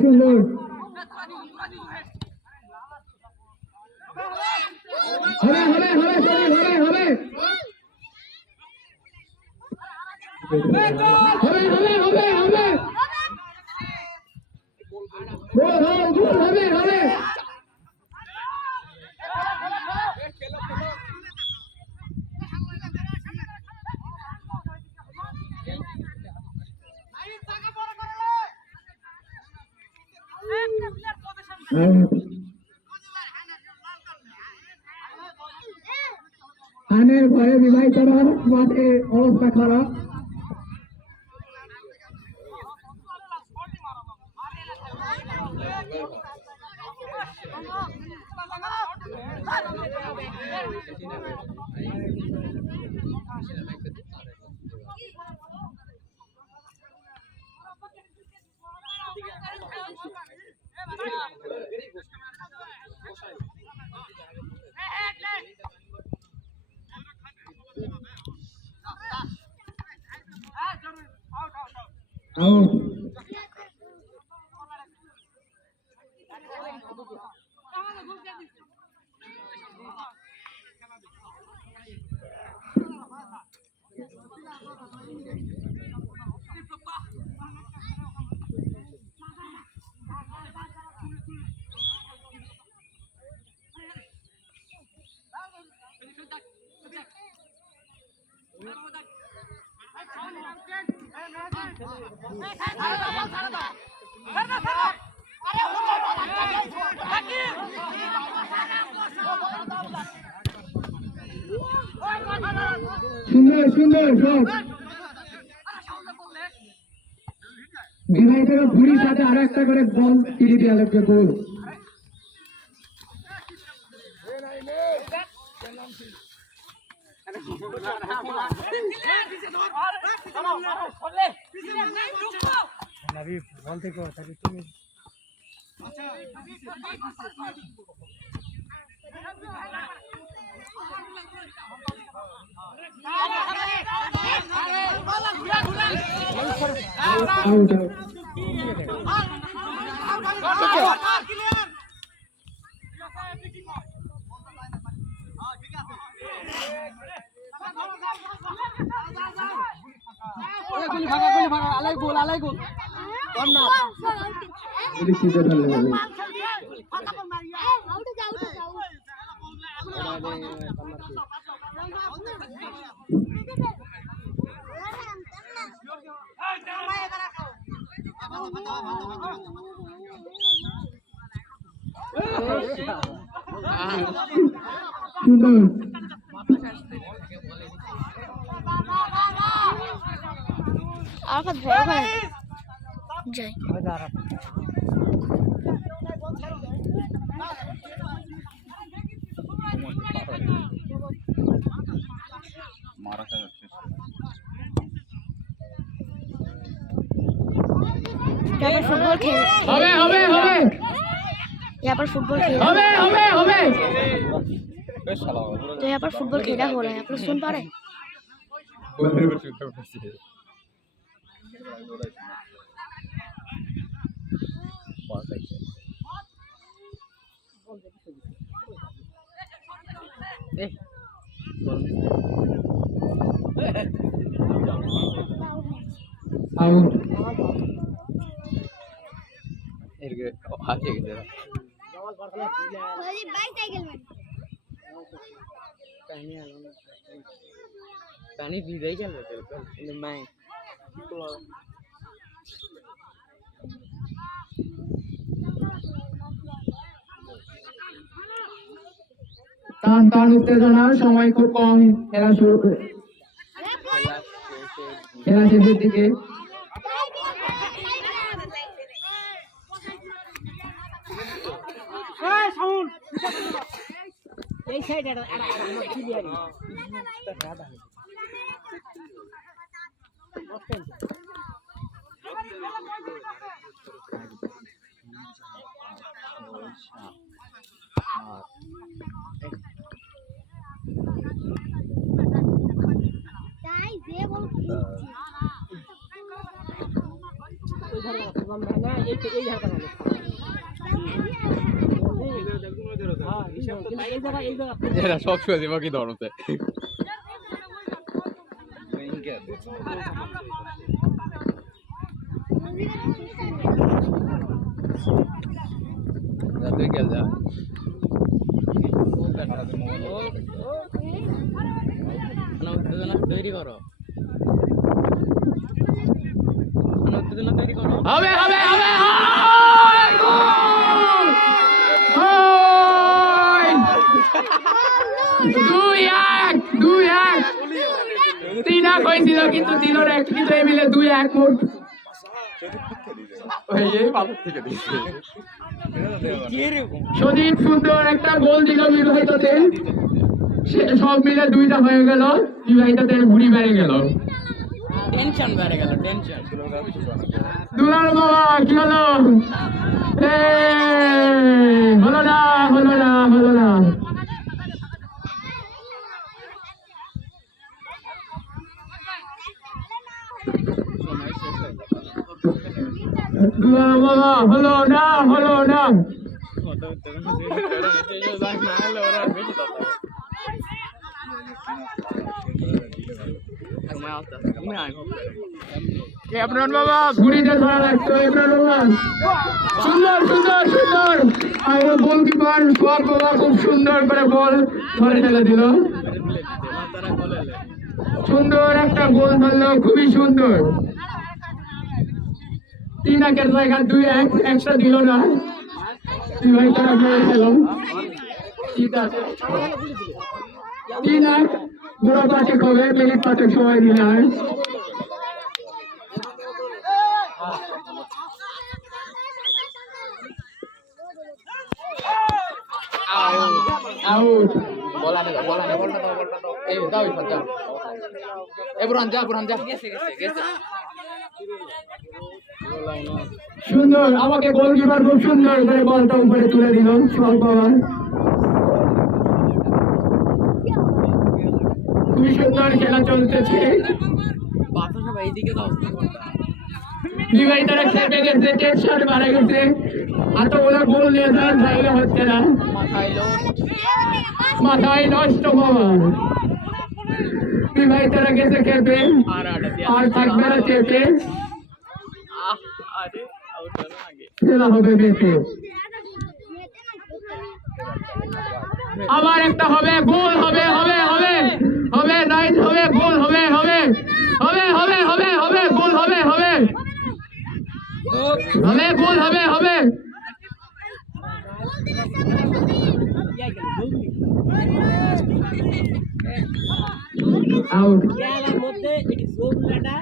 সুন্দর আনের ভয়ে বিবাহিতরা মাঠে অবস্থা খারাপ। সুন্দর সব বিবাহিতরা ঘুরির সাথে আর একটা করে বল তিরি দিয়ে লাগবে গোল। বলতে তুমি যাই फुटबॉल खेल यहाँ पर फुटबॉल खेल तो यहाँ पर फुटबॉल खेला हो रहा है। आप लोग सुन पा रहे हैं? पानी पी रही क्या मैं টান টান উত্তেজনা, সময় খুব কম, খেলা শুরু খেলা শেষের দিকে এই সাইডে এরা সব সময় দেবো কি ধরতে তুই গেল যা তৈরি করো উত্তেজনা তৈরি করো হবে হবে হবে দুই এক তিন এক হয়েছিল কিন্তু দিল না কিন্তু মিলে 2-1 মোট সদীপ সুন্দর একটা গোল দিল বিবাহিততে সব মিলে 2টা হয়ে গেল বিবাহিততে ঘুরি বেড়ে গেল টেনশন বেড়ে গেল টেনশন দুলাল বাবা কি হলো হলো না হলো না হলো না দুলাল বাবা হলো না হলো না ইমরান বাবা ঘুরিতে ধরা লাগতো ইমরান বাবা সুন্দর সুন্দর সুন্দর আর গোলকিপার সোয়াব বাবা খুব সুন্দর করে বল ধরে ফেলে দিল সুন্দর একটা গোল ধরলো খুবই সুন্দর 3-1 জায়গা 2-1 এক্সট্রা দিল না ভাই তারা করে খেল ঠিক আছে 3-1 বড় পাঠে হবে মিনিট পাঠে সময় দিলে হয় আউট বলা নেই বলটা দাও এই দাও ইফাত যা বুরহান যা গেছে সুন্দর আমাকে গোলকিপার খুব সুন্দর করে বলটা উপরে তুলে দিল সর্ববার খুবই সুন্দর খেলা চলতেছে বিবাহিতারা খেপে গেছে টেনশন মারা গেছে এত ওরা গোল নিয়ে যাওয়ার জায়গা হচ্ছে না মাথায় নষ্ট হওয়ার বিবাহিতারা গেছে খেপে আর থাকবে না চেপে খেলা হবে বেঁচে আবার একটা হবে গোল হবে হবে হবে হবে নাইস হবে গোল হবে হবে হবে হবে হবে হবে গোল হবে হবে হবে গোল হবে হবে আউট খেলার মধ্যে এটি গোলটা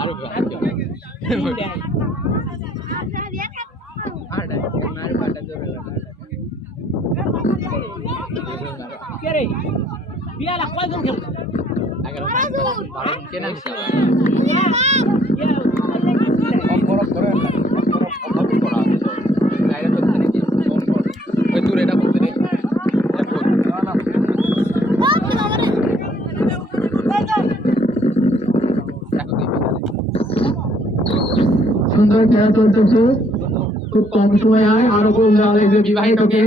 আরো কে বিয়ালা কয়জন খেলল 11 কেনা সুন্দর খেলা চলতেছে খুব কম সময় হয় আরো গোল দেওয়া লাগবে বিবাহিতকে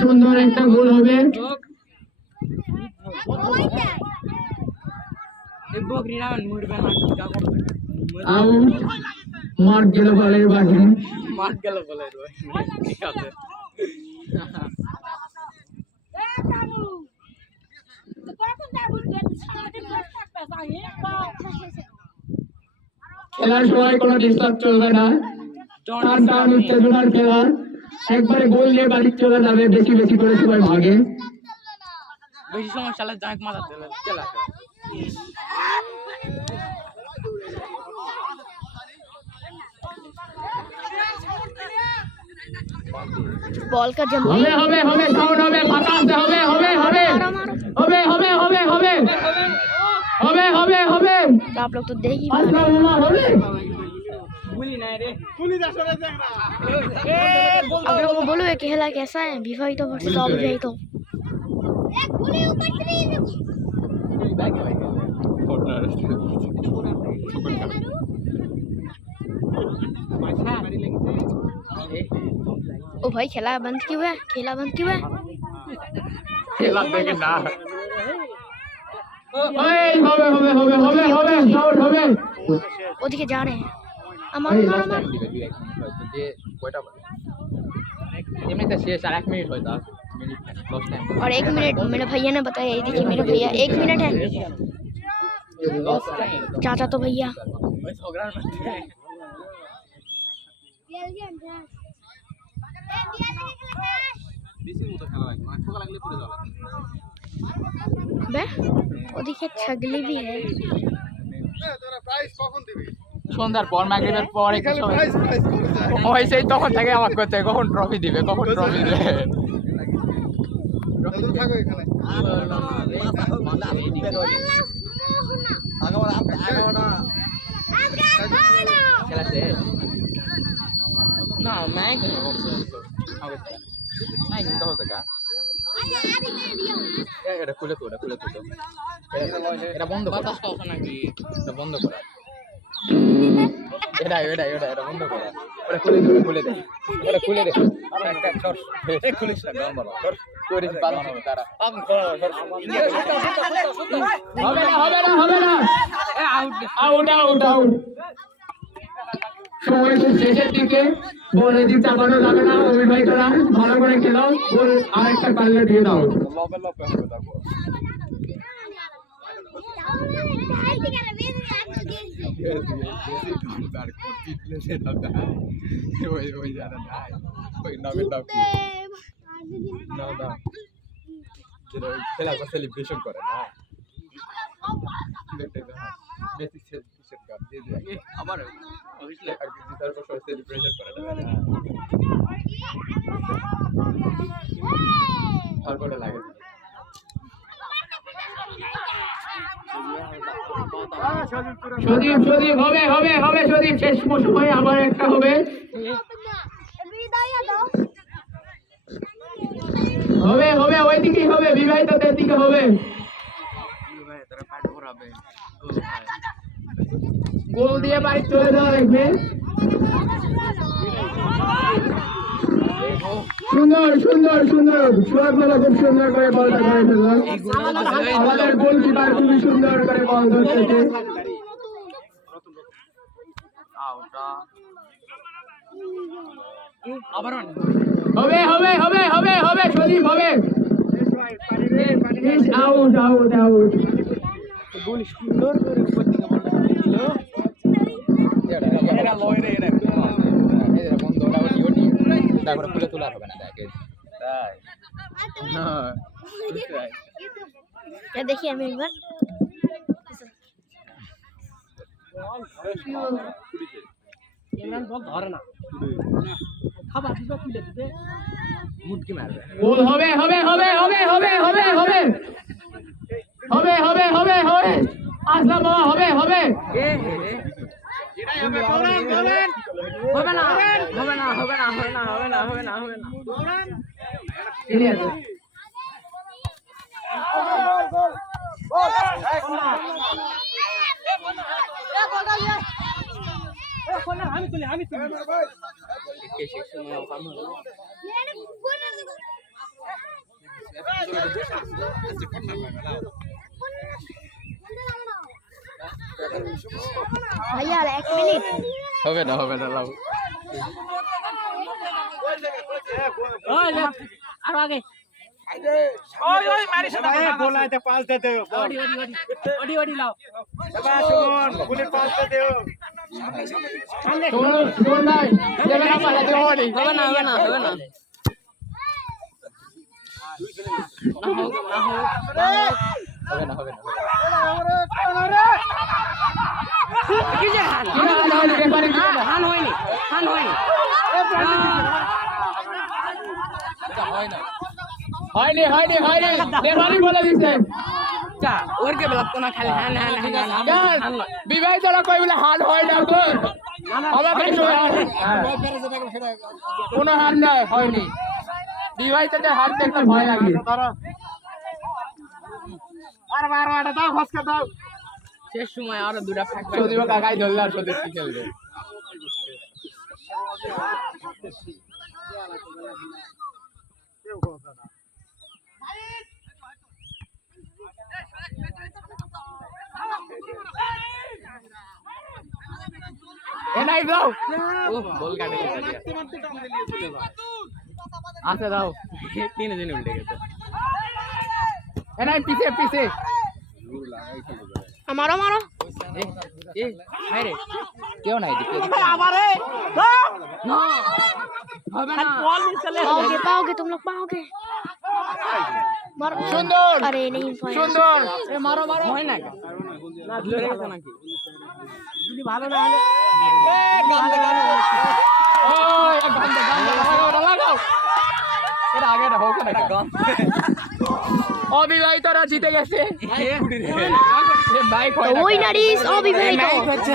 সুন্দর একটা গোল হবে আউট মাঠ গেল বলের বাহিরে মাঠ গেল বলে ঠিক আছে খেলার সময় কোনো ডিস্টার্ব চলবে না টান টান উত্তেজনার খেলা, একবারে গোল নিয়ে বাড়ি চলে যাবে, বেশি বেশি করে সবাই ভাগে। বেশি সময় চালা জাঁক মারা চলে আসো। बॉल का जंप হবে হবে হবে সাউন্ড হবে, বাতাস হবে হবে হবে मारो मारो হবে হবে হবে হবে হবে হবে হবে तो आप लोग तो देख ही पा আজকে रहे না হবে। গুলি নাই রে हैं। आप लोगों को बोलो ये खेला कैसा है, विवाहित वर्सेस अविवाहित। ओ भाई खेला बंद क्यों है, खेला बंद क्यों है? খেলা দেখে না এই হবে হবে হবে হবে হবে সাউন্ড হবে। ओदिके जा रहे हैं। मारो मारो मारो। এমনিতে শেষ আর 1 মিনিট হয় তা মিনিট লস টাইম और 1 मिनट मेरे भैया ने बताया, ये देखिए मेरे भैया 1 मिनट है। লস টাইম चाचा तो भैया ওই ঝগড়ার মধ্যে বেশি মতো খেলা হয় মানে ঠোকা লাগলে পড়ে যাবে बे ओदिके छगली भी है। সন্ধ্যার পর মাগরিবের পর একটু সময় ওই সেই তখন থেকে আমার করতে কখন ট্রফি দিবে কখন ট্রফি দিবে খেলা শেষ না ম্যাচ ম্যাচ তো হচ্ছে গা এটা খুলে তো এটা বন্ধ করা নাকি এটা বন্ধ করা এটা বন্ধ করা ওটা খুলে দে ওটা খুলে দে একটা শর্ট এই খুলিস না গান বলো তোর ইস বাদ হবে তারা হবে না হবে না হবে না আউট আউট আউট। সময় খুব শেষের দিকে, বল এদিক চাপানো যাবে না, অবিবাহিতরা ভালো করে খেলো, বল আরেকটা পাল্লে দিয়ে দাও। লবে লবে হবে তারপর ওই জানা নাই ওই নবে লবে না না যেটা খেলা সেলিব্রেশন করে না মেসি সেলিব্রেশন কাপ দিয়ে দিয়ে আবার অবশ্যই আর কি তারপর সবাই সেলিব্রেশন করে না তারপরে লাগে সদীপ সদীপ হবে হবে হবে সদীপ, শেষ সময় আবার একটা হবে হবে হবে ওই দিকেই হবে, বিবাহিতদের দিকে হবে। গোল দিয়ে বাড়ি চলে যাওয়া লাগবে। সুন্দর সুন্দর সুন্দর সুয়াদমালা খুব সুন্দর করে বলটা করে ফেললাম। আমাদের গোলকিপার খুবই সুন্দর করে বল ধরতেছে। হবে হবে হবে হবে হবে সদীপ হবে। Out out out. গোল সুন্দর করে উপর দিকে বলটা দিল এরা লয়রে এরা এরা বন্ধ ওটা ওটি তারপরে খুলে তোলা হবে না দেখে তাই না क्या देखिए हमें एक बार ইমরান বল ধরে না খাবার দিবে তুলে দিবে মুটকি মারবে গোল হবে হবে হবে হবে হবে হবে হবে হবে হবে হবে হবে আসলাম বাবা হবে হবে। হবে না হবে না হবে না হবে না হবে না হবে না হবে না ঠিক আছে আমি তুলি भैया 1 मिनट হবে না লাও আর আগে ওই মারিস না গোলাতে পাস দে দেও ওডি লাও সুমন গুলি পাস দে দেও শোন ভাই দেবে না পালা দেবো নি হবে না হবে না হবে না হবে না হবে না কি যে হান হান হয়নি হান হয়নি হয় না হয়নি রেফারি বলে দিছে যা ওর কে বলা কোনা খালি হান হান হান বিবাহিতরা কই বলে হান হয় না তো আমাকে কোনো হার নাই হয়নি বিবাহিতদের হার দেখতে ভয় লাগে শেষ সময় আরো দুটা ফাঁক সদীপ কাকাই ধরলে আর সদীপ কি খেলবে এনাই দাও ও বল কাটে আচ্ছা দাও তিনে দিন উল্টে গেছে এনাই পিছে মারো মারো এ হাই রে কেউ নাই দিকে আমারে না হবে না বল চলে पाओगे तुम लोग पाओगे मारो সুন্দর अरे नहीं पाया সুন্দর এ মারো হয় না না ধরে গেছে নাকি যদি ভালো না হলে ও এক ঘন্টা লাগাও এটা আগে না হোক না গান অবিবাহিতরা জিতে গেছে বাইক तो वही नरिस अभी भाई হচ্ছে